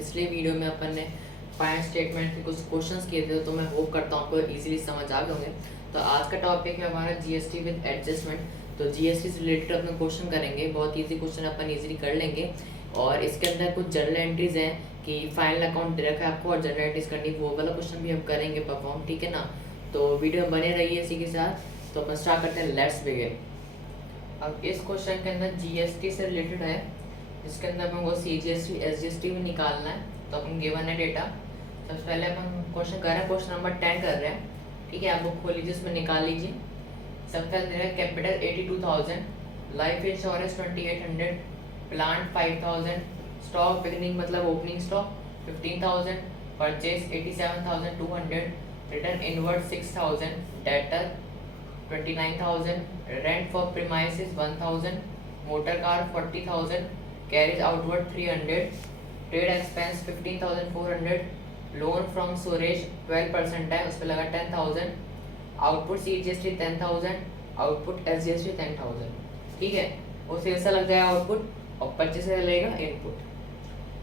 पिछले वीडियो में अपन ने फाइनेंस स्टेटमेंट के कुछ क्वेश्चंस किए थे, तो मैं होप करता हूँ आपको इजीली समझ आ गए होंगे। तो आज का टॉपिक है हमारा जीएसटी विद एडजस्टमेंट। तो जीएसटी से रिलेटेड अपन क्वेश्चन करेंगे, बहुत ईजी क्वेश्चन अपन इजीली कर लेंगे। और इसके अंदर कुछ जर्नल एंट्रीज हैं कि फाइनल अकाउंट दे रखा है आपको और जर्नल एंट्रीज करनी, वो वाला क्वेश्चन भी हम करेंगे परफॉर्म, ठीक है ना। तो वीडियो में बने रहिए इसी के साथ। तो अपन स्टार्ट करते हैं, लेट्स बिगिन। अब इस क्वेश्चन के अंदर जीएसटी से रिलेटेड है, जिसके अंदर हमको सीजीएसटी एसजीएसटी भी निकालना है। तो अपन गिवन है डेटा। सबसे पहले अपन क्वेश्चन कर रहे हैं, क्वेश्चन नंबर 10 कर रहे हैं, ठीक है। आप बुक खोल लीजिए, इसमें निकाल लीजिए। सबसे पहले दे रहा है capital 82,000, life insurance 2800, plant 5000, stock beginning मतलब opening stock 15,000, purchase 87,200, return inward 6,000, debtor 29,000, rent for premises 1,000, motor car 40,000, carriage outward 300, trade expense 15,400, loan from Suresh 12% है, उस पर लगा 10,000, आउटपुट सीजीएसटी 10,000, आउटपुट एसजीएसटी 10,000, ठीक है। वो सेल्स से लग जाएगा आउटपुट और 25 से लगेगा input.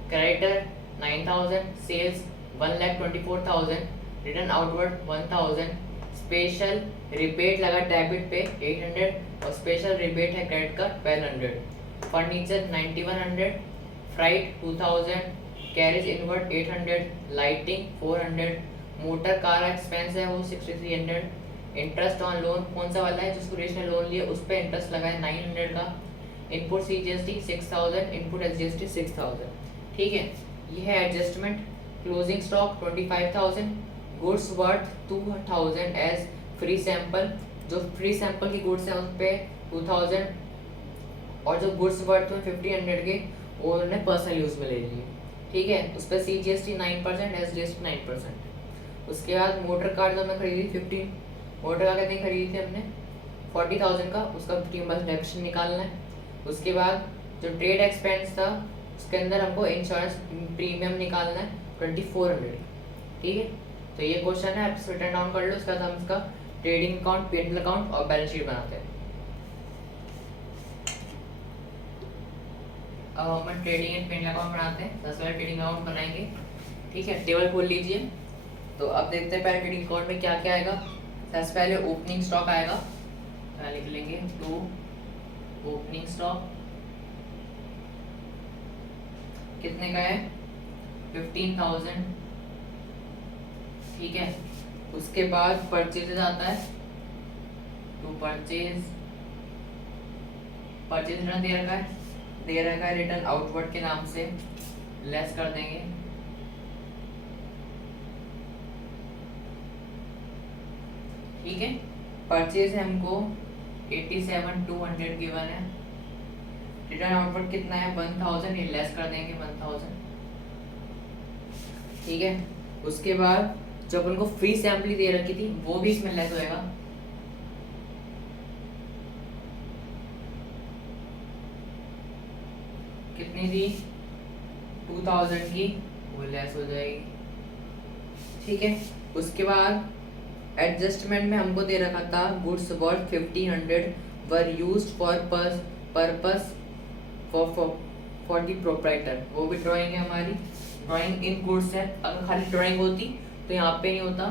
Creditor 9,000, sales 1,24,000, return outward 1,000, special rebate लगा डेबिट पे 800 और स्पेशल रिबेट है क्रेडिट का 1200, furniture 9100, freight 2000, carriage inward 800, lighting 400, motor car expense है वो 6300, इंटरेस्ट ऑन लोन कौन सा वाला है जो सुरेश ने लोन लिया उस पर इंटरेस्ट लगा है 900 का, इनपुट सीजीएसटी 6000, इनपुट एसजीएसटी 6000, ठीक है। ये है adjustment. Closing stock 25,000, goods worth 2,000 as free sample, जो फ्री सैंपल की गुड्स हैं उस पर 2,000 और जो गुड्स वर्थ में 1,500 के वो उन्होंने पर्सनल यूज में ले लिए, ठीक है। उस पर सीजीएसटी 9%, एसजीएसटी 9%। उसके बाद मोटर कार जो हमने खरीदी 15, मोटर कार कितनी खरीदी थी हमने 40,000 का, उसका 15% डेबिशन निकालना है। उसके बाद जो ट्रेड एक्सपेंस था उसके अंदर हमको इंश्योरेंस प्रीमियम निकालना है 2,400, ठीक है। तो ये क्वेश्चन है, आप रिटर्न डाउन कर लो। उसके बाद हम इसका ट्रेडिंग अकाउंट, पी&एल अकाउंट और बैलेंस शीट बनाते हैं। अब हम ट्रेडिंग एंड पी&एल अकाउंट बनाते हैं। सबसे पहले ट्रेडिंग अकाउंट बनाएंगे, ठीक है। टेबल खोल लीजिए। तो अब देखते हैं पहले ट्रेडिंग अकाउंट में क्या क्या आएगा। सबसे पहले ओपनिंग स्टॉक आएगा, लिख लेंगे टू ओपनिंग स्टॉक, कितने का है 15,000, ठीक है। उसके बाद परचेज आता है, टू परचेज, परचेज रिटर्न दे रखा है रिटर्न आउटवर्ड के नाम से, लेस कर देंगे, ठीक है। परचेज है हमको 87,200 गिवन है, रिटर्न आउटवर्ड कितना है 1,000, ये लेस कर देंगे 1,000, ठीक है। उसके बाद जो अपन को फ्री सैंपल दे रखी थी वो भी इसमें लेस होएगा, कितनी थी 2,000 की, वो लेस हो जाएगी, ठीक है। उसके बाद एडजस्टमेंट में हमको दे रखा था goods worth 1,500 were used for purpose for the proprietor, वो भी ड्राइंग है हमारी, ड्राइंग इन गुड्स है। अगर खाली ड्राइंग होती तो यहाँ पे नहीं होता,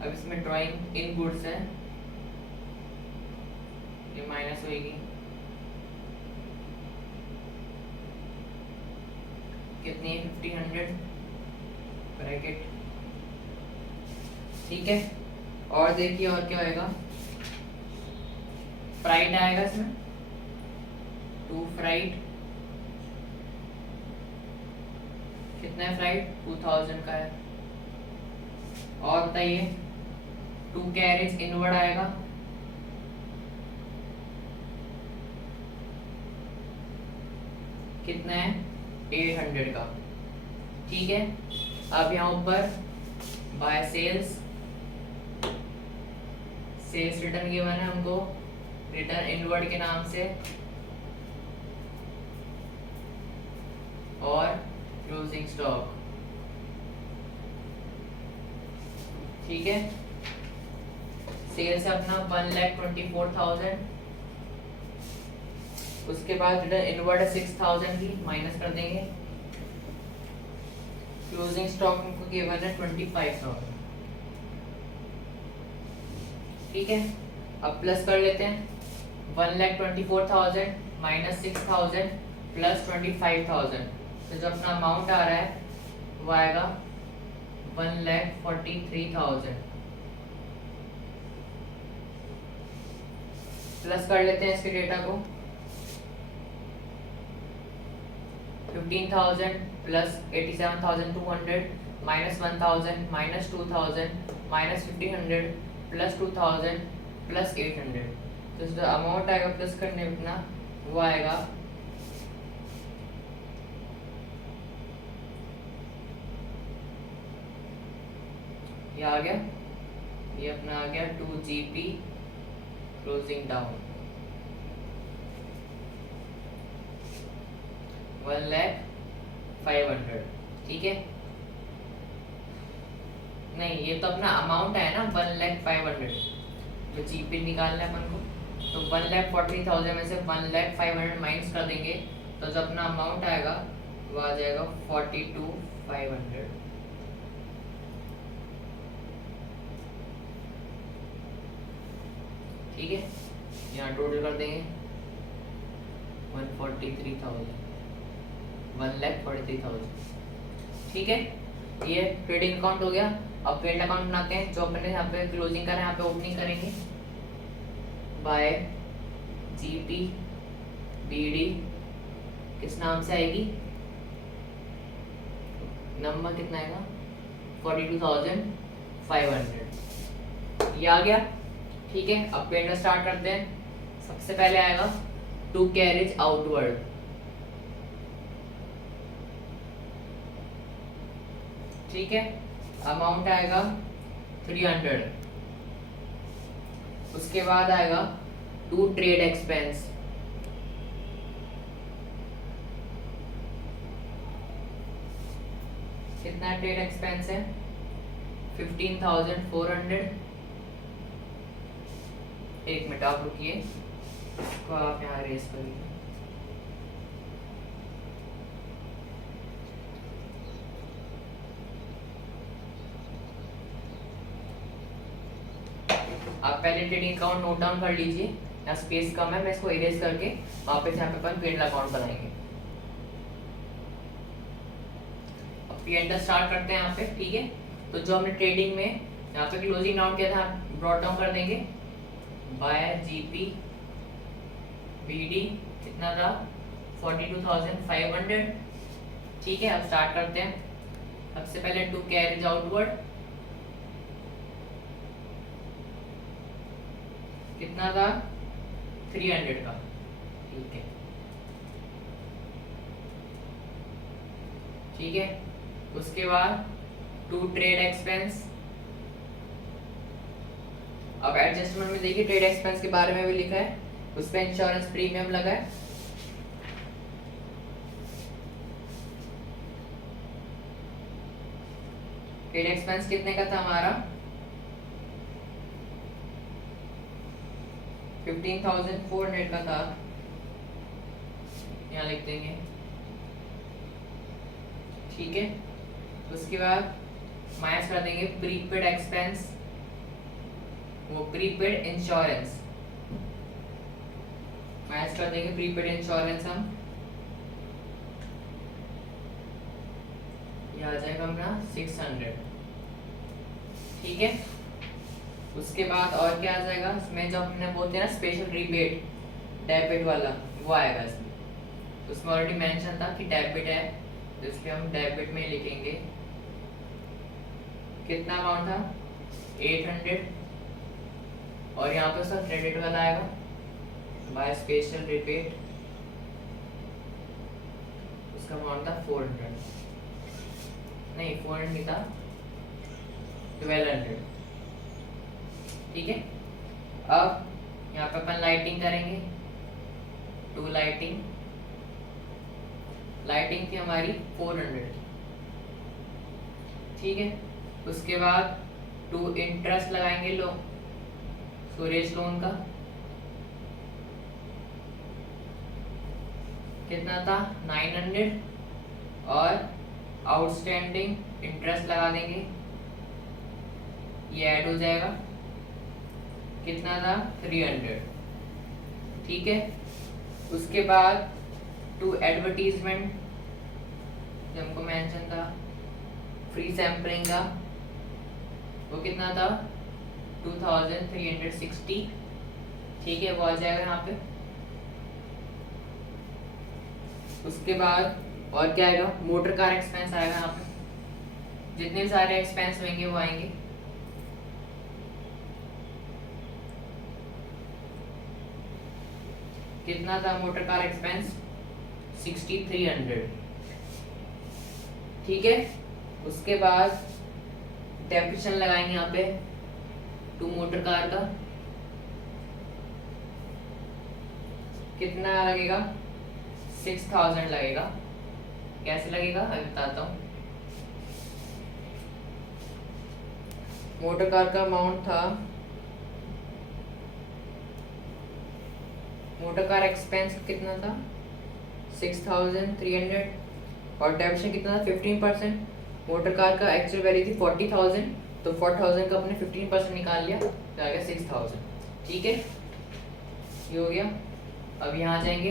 अब इसमें ड्राइंग इन गुड्स है, ये माइनस होगी, कितनी है 1,500 ब्रैकेट, ठीक है। और देखिए और क्या होएगा, फ्राइट आएगा इसमें, टू फ्राइट, कितना है फ्राइट 2,000 का है। और बताइए टू कैरेज इनवर्ड आएगा, कितना है 800 का, ठीक है। अब यहाँ ऊपर बाय सेल्स रिटर्न गिवन है हमको रिटर्न इनवर्ड के नाम से, और क्लोजिंग स्टॉक, ठीक है। सेल्स है अपना 1,24,000, उसके बाद रिटर्न इनवर्ड है 6,000 की, माइनस कर देंगे, क्लोजिंग स्टॉक उनको गिवन है 25,000। ठीक है, अब प्लस कर लेते हैं। 1,24,000 माइनस 6,000 प्लस 25,000, तो जो अपना अमाउंट आ रहा है वो आएगा 1,43,000। प्लस कर लेते हैं इसके डेटा को। 15,000 plus 87,200 minus 1,000 minus 2,000 minus 1,500 plus 2,000 plus 800, तो जो अमाउंट आएगा प्लस करने में अपना वो आएगा ये आ गया, ये अपना आ गया 2GP क्लोजिंग डाउन 1,05,000। ठीक है, नहीं ये तो अपना अमाउंट है ना 1,05,000, तो जीपी निकालना है अपन को, तो 1,40,000 में से 1,05,000 माइनस कर देंगे, तो जो अपना अमाउंट आएगा वो आ जाएगा 42,500। ठीक है, यहाँ टोटल कर देंगे 143,000 1,43,000। ठीक है, ये ट्रेडिंग अकाउंट हो गया। अब पेड अकाउंट बनाते हैं, जो अपने यहाँ पे क्लोजिंग करें, यहाँ पे ओपनिंग करेंगे बाय जीपी बीडी, किस नाम से आएगी, नंबर कितना आएगा 42,500, ये आ गया। ठीक है, अब पेड स्टार्ट करते हैं। सबसे पहले आएगा टू कैरेज आउटवर्ड, ठीक है, अमाउंट आएगा 300। उसके बाद आएगा टू ट्रेड एक्सपेंस, कितना ट्रेड एक्सपेंस है 15,400। एक मिनट आप रुकिए, इसको आप यहाँ रेस करिए। आप पहले ट्रेडिंग अकाउंट नोट डाउन कर लीजिए, यहाँ स्पेस कम है, मैं इसको इरेज करके वापस यहाँ पे अपन पेड अकाउंट बनाएंगे। अब पी स्टार्ट करते हैं यहाँ पे। ठीक है, तो जो हमने ट्रेडिंग में यहाँ पे क्लोजिंग डाउन किया था ब्रॉट डाउन कर देंगे बाय जीपी बीडी, कितना था 42,500। ठीक है, अब स्टार्ट करते हैं। सबसे पहले टू कैरेज आउटवर्ड, कितना था 300 का। ठीक है, ठीक है, उसके बाद टू ट्रेड एक्सपेंस। अब एडजस्टमेंट में देखिए ट्रेड एक्सपेंस के बारे में भी लिखा है, उस पर इंश्योरेंस प्रीमियम लगा है। ट्रेड एक्सपेंस कितने का था हमारा 15,400 का था, यहाँ लिख देंगे। ठीक है, उसके बाद माइनस कर देंगे प्रीपेड एक्सपेंस, वो प्रीपेड इंश्योरेंस माइनस कर देंगे, प्रीपेड इंश्योरेंस हम ये आ जाएगा अपना 600। ठीक है, उसके बाद और क्या आ जाएगा इसमें, जो हमने बोलते हैं ना स्पेशल रिबेट डेबिट वाला, वो आएगा इसमें। उसमें ऑलरेडी मेंशन था कि डेबिट है, तो इसलिए हम डेबिट में लिखेंगे। कितना अमाउंट था 800, और यहाँ पे उसका क्रेडिट वाला आएगा बाय स्पेशल रिबेट, उसका अमाउंट था 400, नहीं 400 नहीं था 1200। ठीक है, अब यहाँ पे अपन लाइटिंग करेंगे, टू लाइटिंग थी हमारी 400। ठीक है, उसके बाद टू इंटरेस्ट लगाएंगे लोन, सुरेश लोन का कितना था 900, और आउटस्टैंडिंग इंटरेस्ट लगा देंगे, ये ऐड हो जाएगा, कितना था 300, ठीक है। उसके बाद टू एडवर्टीजमेंट जो हमको मेंशन था फ्री सैम्पलिंग का, वो कितना था 2360, ठीक है, वो आ जाएगा यहाँ पे। उसके बाद और क्या आएगा, मोटर कार एक्सपेंस आएगा यहाँ पे, जितने भी सारे एक्सपेंस होंगे वो आएंगे। कितना था मोटर कार एक्सपेंस 6300, ठीक है। उसके बाद डेप्रिसिएशन लगाएंगे यहाँ पे टू मोटर कार का, कितना लगेगा 6000 लगेगा। कैसे लगेगा मैं बताता हूँ। मोटर कार का अमाउंट था, मोटर कार एक्सपेंस कितना था 6300 और डेप्रिसिएशन कितना था 15%। मोटर कार का एक्चुअल वैल्यू थी 40,000, तो 40,000 का अपने 15% निकाल लिया, तो आ गया 6000, ठीक है, ये हो गया। अब यहाँ जाएंगे,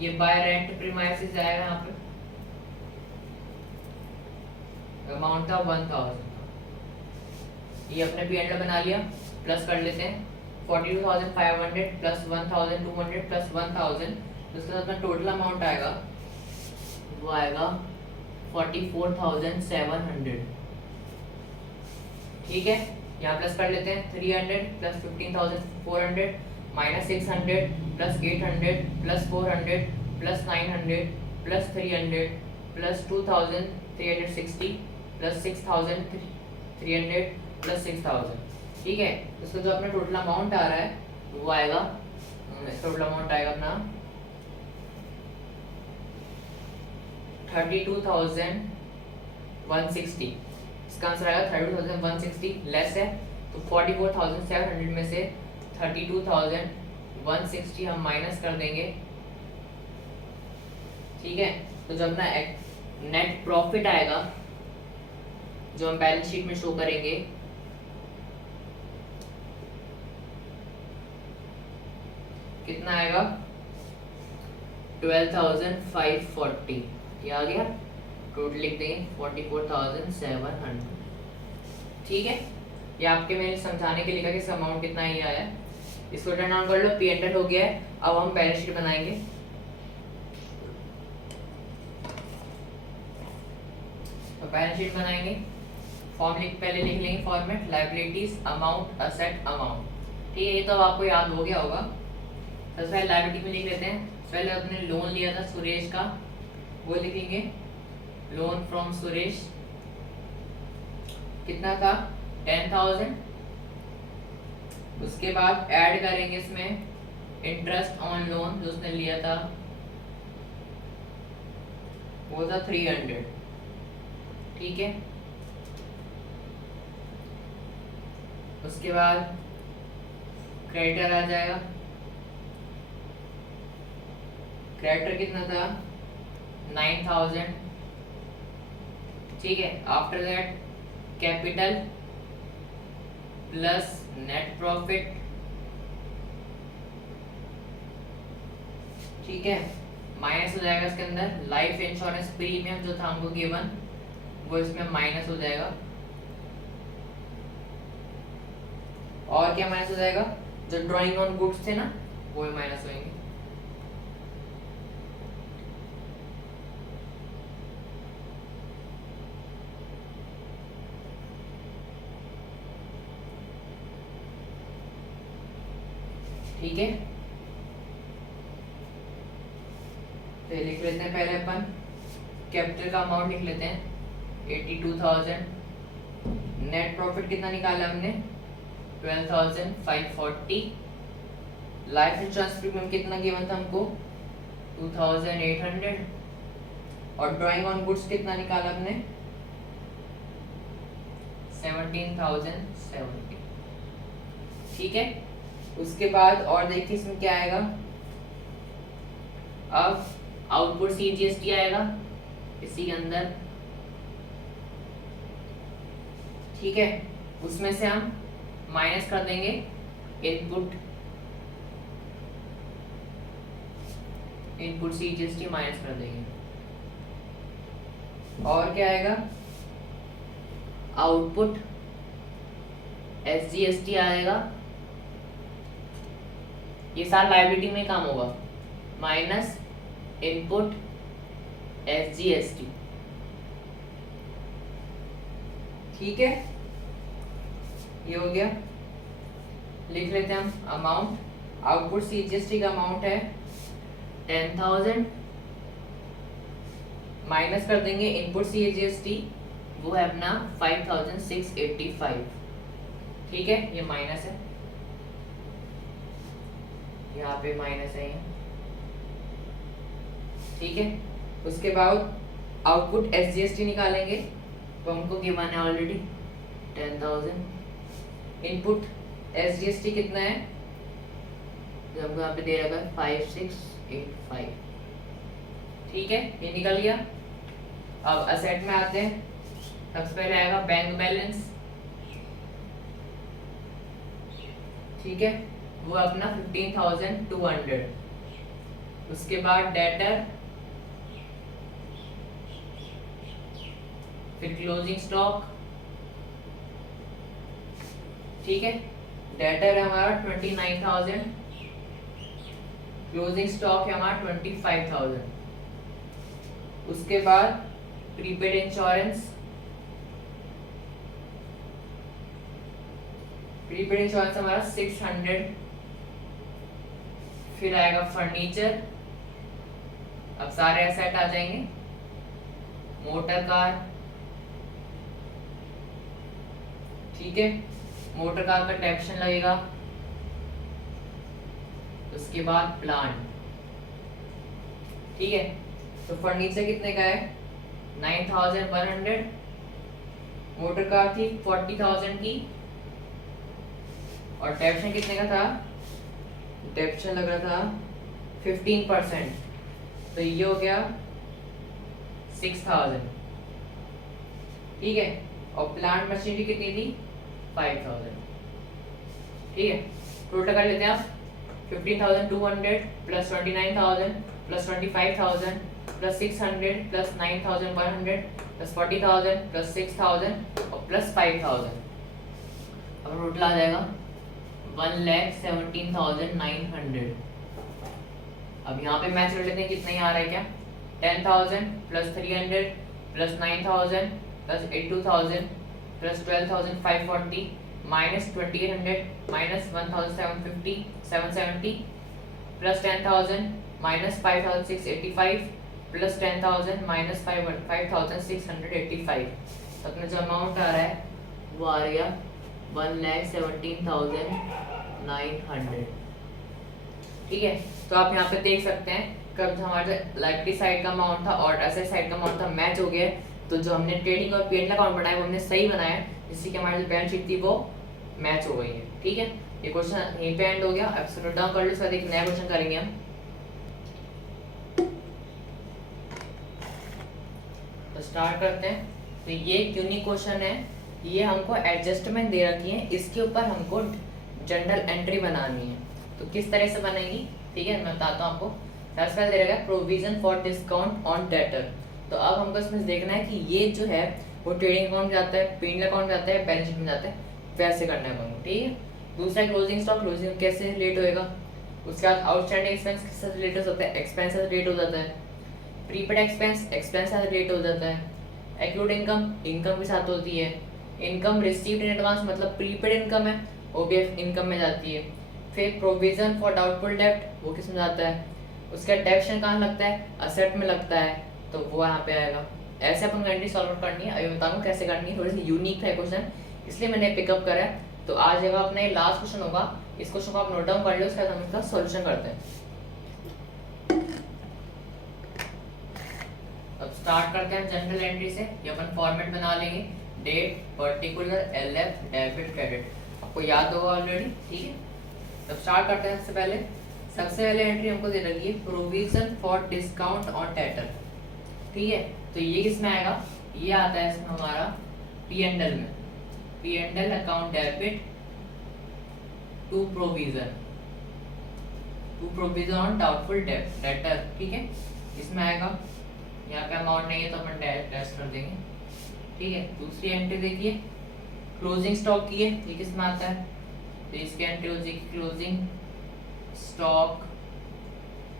ये बाय रेंट प्रीमाइसेस जाएगा यहाँ पे, अमाउंट था 1000, ये अपने P&L बना लिया, प्लस कर लेते हैं 42,500 प्लस 1,200 प्लस 1000, तो उसके साथ अपना टोटल अमाउंट आएगा, वो आएगा 44,700, ठीक है। यहाँ प्लस कर लेते हैं 300 plus 15,400 minus 600 plus 800 plus 400 plus 900 plus 300 plus 2,360 plus 6,300 plus 6,000, ठीक है। इसका जो अपना टोटल अमाउंट आ रहा है वो आएगा, टोटल अमाउंट आएगा अपना 32,160, इसका आंसर आएगा 32,160, लेस है तो 44,700 में से 32,160 हम माइनस कर देंगे, ठीक है। तो जो अपना नेट प्रॉफिट आएगा जो हम बैलेंस शीट में शो करेंगे, कितना आएगा 12,540, ये आ गया, टोटल लिख देंगे 44,700, ठीक है। ये आपके मैंने समझाने के लिए लिखा कि इसका अमाउंट कितना ही आया है। इसको टर्न ऑन कर लो, P&L हो गया है। अब हम बैलेंस शीट बनाएंगे, तो बैलेंस शीट बनाएंगे, पहले लिख लेंगे format liabilities amount asset amount, ठीक है, ये तो अब आपको याद हो गया होगा। सबसे पहले लायबिलिटी में लिख लेते हैं, पहले अपने लोन लिया था सुरेश का, वो लिखेंगे लोन फ्रॉम सुरेश, कितना था 10,000। उसके बाद ऐड करेंगे इसमें इंटरेस्ट ऑन लोन जो उसने लिया था, वो था 300, ठीक है। उसके बाद क्रेडिटर आ जाएगा, क्रेडिटर कितना था 9,000, ठीक है। After that capital plus net profit, ठीक है, माइनस हो जाएगा इसके अंदर लाइफ इंश्योरेंस प्रीमियम जो था हमको गिवन, वो इसमें माइनस हो जाएगा। और क्या माइनस हो जाएगा, जो ड्राइंग ऑन गुड्स थे ना वो भी माइनस होंगे, ठीक है। तो लिख लेते हैं पहले अपन कैपिटल का अमाउंट लिख लेते हैं 82,000, नेट प्रॉफिट कितना निकाला हमने 12,540, लाइफ इंश्योरेंस प्रीमियम कितना गिवन था हमको 2,800 और ड्राइंग ऑन गुड्स कितना निकाला हमने 17,070, ठीक है। उसके बाद और देखिए इसमें क्या आएगा, अब आउटपुट CGST आएगा, इसी के अंदर, ठीक है। उसमें से हम माइनस कर देंगे इनपुट CGST माइनस कर देंगे, और क्या आएगा, आउटपुट SGST आएगा। ये सारा लायबिलिटी में काम होगा, माइनस इनपुट SGST, ठीक है। ये हो गया। लिख लेते हैं हम अमाउंट, आउटपुट CGST का अमाउंट है 10,000, माइनस कर देंगे इनपुट CGST, वो है अपना 5,685, ठीक है। ये माइनस है, यहाँ पे माइनस है ये, ठीक है। उसके बाद आउटपुट SGST निकालेंगे, तो हमको गिवन है ऑलरेडी 10,000। इनपुट SGST कितना है, जो हमको यहाँ पे दे रखा है 5,685, ठीक है। ये निकल गया। अब असेट में आते हैं। सबसे पहले आएगा बैंक बैलेंस, ठीक है, वो अपना 15,200। उसके बाद डेटर, फिर क्लोजिंग स्टॉक, ठीक है। डेटर है हमारा 29,000, क्लोजिंग स्टॉक है हमारा 25,000। उसके बाद प्रीपेड इंश्योरेंस, प्रीपेड इंश्योरेंस हमारा 600। फिर आएगा फर्नीचर, अब सारे एसेट आ जाएंगे। मोटर कार, ठीक है, मोटर कार का टैक्सेशन लगेगा। उसके बाद प्लांट, ठीक है। तो फर्नीचर कितने का है, 9,100। मोटर कार थी 40,000 की, और टैक्सेशन कितने का था, टैक्सेशन लग रहा था 15%, तो ये हो गया 6,000, ठीक है। और प्लांट मशीनरी कितनी थी, 5,000, ठीक है। टोटल कर लेते हैं आप, 15,200 plus 29,000 plus 25,000 plus 600 plus 9,100 plus 40,000 plus 6,000 और प्लस 5,000। अब टोटल आ जाएगा 1,17,900। अब यहाँ पे मैच कर लेते हैं कितना ही आ रहा है, क्या 10,000 plus 300 plus 9,000 plus 82,000 plus 12,540 minus 2,800 minus 1,770 plus 10,000 minus 5,685 plus 10,000 minus 5,685। अपना जो अमाउंट आ रहा है वो आ गया 1,17,900, ठीक है। तो आप यहाँ पे देख सकते हैं कब हमारा लाइबिलिटी साइड का अमाउंट था और एसेट साइड का अमाउंट था मैच हो गया। तो जो हमने ट्रेडिंग और P&L अकाउंट बनाया वो हमने सही बनाया, जिससे कि हमारी जो बैलेंस शीट थी वो मैच हो गई है, ठीक है। ये क्वेश्चन यहीं पे एंड हो गया। अब नोट डाउन कर लो, इसके बाद एक नया क्वेश्चन करेंगे हम। तो स्टार्ट करते हैं। तो ये यूनिक क्वेश्चन है, ये हमको एडजस्टमेंट दे रखी है, इसके ऊपर हमको जनरल एंट्री बनानी है। तो किस तरह से बनेगी, ठीक है, मैं बताता हूँ आपको। सबसे पहले दे रखा है provision for discount on debtor. तो अब हमको इसमें देखना है कि ये जो है वो ट्रेडिंग अकाउंट जाता है, P&L अकाउंट जाता है, बैलेंस शीट में जाता है, वैसे करना है हमको, ठीक है। दूसरा क्लोजिंग स्टॉक, क्लोजिंग कैसे रिलेट होएगा। उसके बाद आउटस्टैंडिंग एक्सपेंस किससे रिलेट हो सकता है, एक्सपेंस से रिलेट हो जाता है। प्रीपेड एक्सपेंस, एक्सपेंस से रिलेट हो जाता है। एक्रूड इनकम, इनकम के साथ होती है। इनकम रिसीव्ड इन एडवांस मतलब प्रीपेड इनकम है, वो भी इनकम में जाती है। फिर प्रोविजन फॉर डाउटफुल डेब्ट, वो किस में जाता है। उसका डेप्शन कहाँ लगता है, असेट में लगता है, तो वो यहाँ पे आएगा। ऐसे अपन एंट्री सॉल्व करनी है, अभी बताऊँ कैसे करनी है। थोड़ी सी यूनिक है क्वेश्चन, इसलिए मैंने पिकअप करा है। तो आज जगह अपना ये लास्ट क्वेश्चन होगा, इस क्वेश्चन को आप नोट डाउन कर लो, उसके बाद हम इसका सॉल्यूशन करते हैं। अब स्टार्ट करते हैं जनरल एंट्री से। ये अपन फॉर्मेट बना लेंगे, date, particular, LF, debit, credit, आपको याद होगा ऑलरेडी, ठीक है। तब स्टार्ट करते हैं। सबसे पहले एंट्री हमको दे रखी है provision for discount on debtor, ठीक है। तो ये किसमें आएगा, ये आता है इसमें हमारा पी एंड एल में, P and L account debit to provision on doubtful debtor, ठीक है, इसमें आएगा। यहाँ पे अमाउंट नहीं है तो अपन डायरेक्ट टेस्ट कर देंगे, ठीक है। दूसरी एंट्री देखिए, क्लोजिंग स्टॉक की है, ये किसमें आता है, तो इसकी एंट्री हो जाएगी closing stock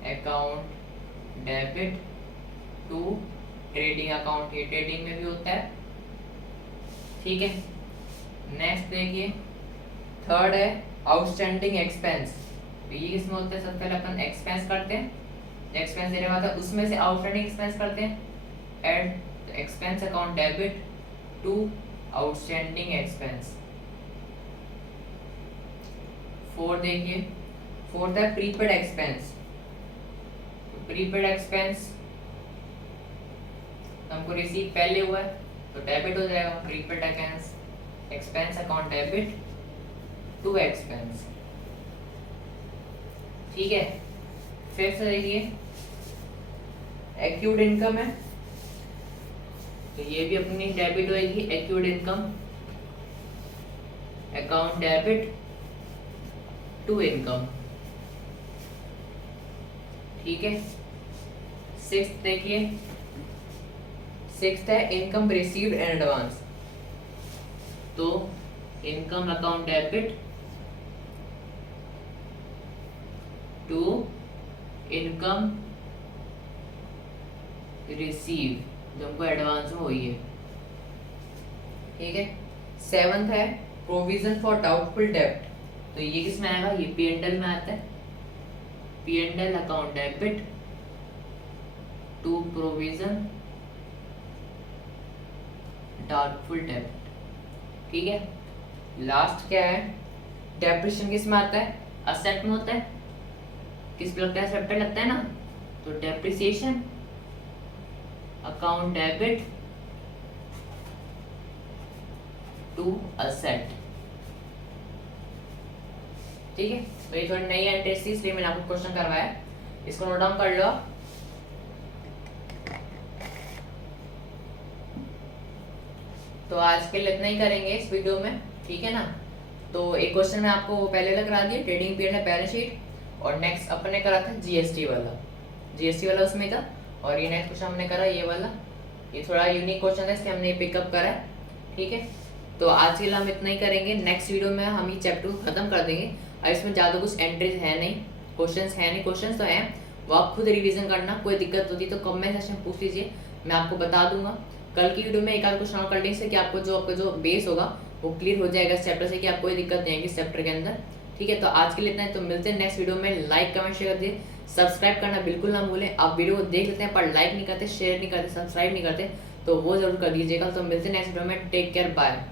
account debit to trading account, ये ट्रेडिंग में भी होता है, ठीक है। नेक्स्ट देखिए, थर्ड है आउटस्टैंडिंग एक्सपेंस, तो ये किसमें होता है, सबसे पहले अपन एक्सपेंस करते हैं, एक्सपेंस देने वाला उसमें से आउटस्टैंडिंग एक्सपेंस करते हैं, add expense account debit to outstanding expense. Fourth देखिए, फोर्थ है प्रीपेड एक्सपेंस, प्रीपेड एक्सपेंस हमको रिसीव पहले हुआ है तो डेबिट हो जाएगा, prepaid expense account debit to expense, ठीक है। फिफ्थ देखिए, एक्यूड इनकम है, तो ये भी अपनी डेबिट होएगी, accrued income account debit to income, ठीक है। सिक्स्थ देखिए, सिक्स्थ है इनकम रिसीव्ड इन एडवांस, तो income account debit to income receive जो हमको एडवांस में हुई है, ठीक है। सेवंथ है प्रोविजन फॉर डाउटफुल डेब्ट, तो ये किस में आएगा, ये पी एंड एल में आता है, P and L account debit to provision doubtful डेब्ट, ठीक है। लास्ट क्या है, डेप्रिसिएशन किस में आता है, असेट में होता है, किस पे लगता है, असेट पे लगता है ना, तो depreciation account debit to asset, ठीक है। तो ये थोड़ी नई एंट्री थी इसलिए मैंने आपको क्वेश्चन करवाया, इसको नोट डाउन कर लो। तो आज के लिए इतना ही करेंगे इस वीडियो में, ठीक है ना। तो एक क्वेश्चन मैं आपको पहले लग रहा दिया, ट्रेडिंग पीरियड है बैलेंस शीट, और नेक्स्ट अपन ने करा था जीएसटी वाला उसमें था, और ये नेक्स्ट क्वेश्चन हमने करा ये वाला, ये थोड़ा यूनिक क्वेश्चन है इसलिए हमने पिकअप करा है, ठीक है। तो आज के लिए हम इतना ही करेंगे, नेक्स्ट वीडियो में हम ये चैप्टर को खत्म कर देंगे, और इसमें ज़्यादा कुछ एंट्रीज है नहीं, क्वेश्चंस तो हैं, वो आप खुद रिवीजन करना, कोई दिक्कत होती तो कमेंट सेक्शन में पूछ लीजिए, मैं आपको बता दूंगा। कल की वीडियो में एक आध क्वेश्चन और कर लेंगे से कि आपका जो बेस होगा वो क्लियर हो जाएगा इस चैप्टर से, कि आपको कोई दिक्कत नहीं आएगी इस चैप्टर के अंदर, ठीक है। तो आज के लिए इतना है, तो मिलते हैं नेक्स्ट वीडियो में। लाइक कमेंट शेयर कर दिए, सब्सक्राइब करना बिल्कुल ना भूलें। आप वीडियो को देख लेते हैं पर लाइक नहीं करते, शेयर नहीं करते, सब्सक्राइब नहीं करते, तो वो जरूर कर दीजिएगा। तो मिलते हैं नेक्स्ट वीडियो में, टेक केयर, बाय।